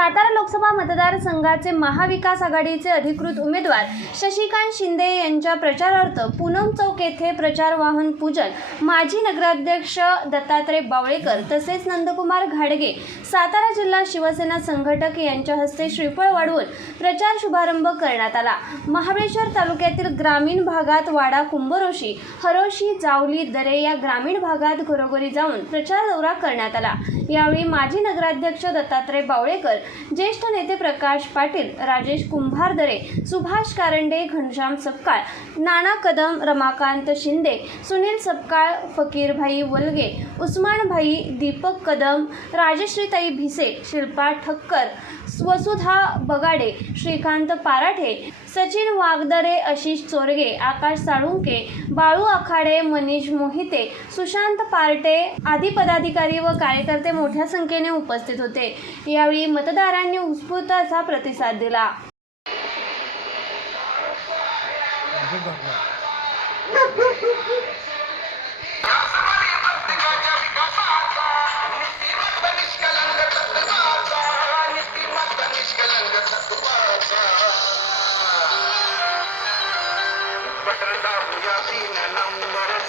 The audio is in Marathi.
सातारा लोकसभा मतदारसंघाचे महाविकास आघाडीचे अधिकृत उमेदवार शशिकांत शिंदे यांच्या प्रचारार्थ पूनम चौक येथे प्रचार वाहन पूजन. माजी नगराध्यक्ष दत्तात्रय बावळेकर तसेच नंदकुमार घाडगे सातारा जिल्हा शिवसेना संघटक यांच्या हस्ते श्रीफळ वाढवून प्रचार शुभारंभ करण्यात आला. महाबळेश्वर तालुक्यातील ग्रामीण भागात वाडा कुंभरोशी हरोशी जावली दरे या ग्रामीण भागात घरोघरी जाऊन प्रचार दौरा करण्यात आला. यावेळी माजी नगराध्यक्ष दत्तात्रय बावळेकर ज्येष्ठ नेते प्रकाश पाटील राजेश कुंभारदरे सुभाष कारंडे घनश्याम सपकाळ नाना कदम रमाकांत शिंदे सुनील सपकाळ फकीरभाई वलगे उस्मानभाई दीपक कदम राजश्रीताई भिसे शिल्पा ठक्कर वसुधा बगाडे श्रीकांत पाराठे सचिन वागदरे आशिष चोरगे आकाश साळुंके बाळू आखाडे मनीष मोहिते सुशांत पार्टे आदी पदाधिकारी व कार्यकर्ते मोठ्या संख्येने उपस्थित होते. यावेळी मतदारांनी उत्स्फूर्त असा प्रतिसाद दिला बटरदा हुआ तीन नंबर से तारी फुकड़ा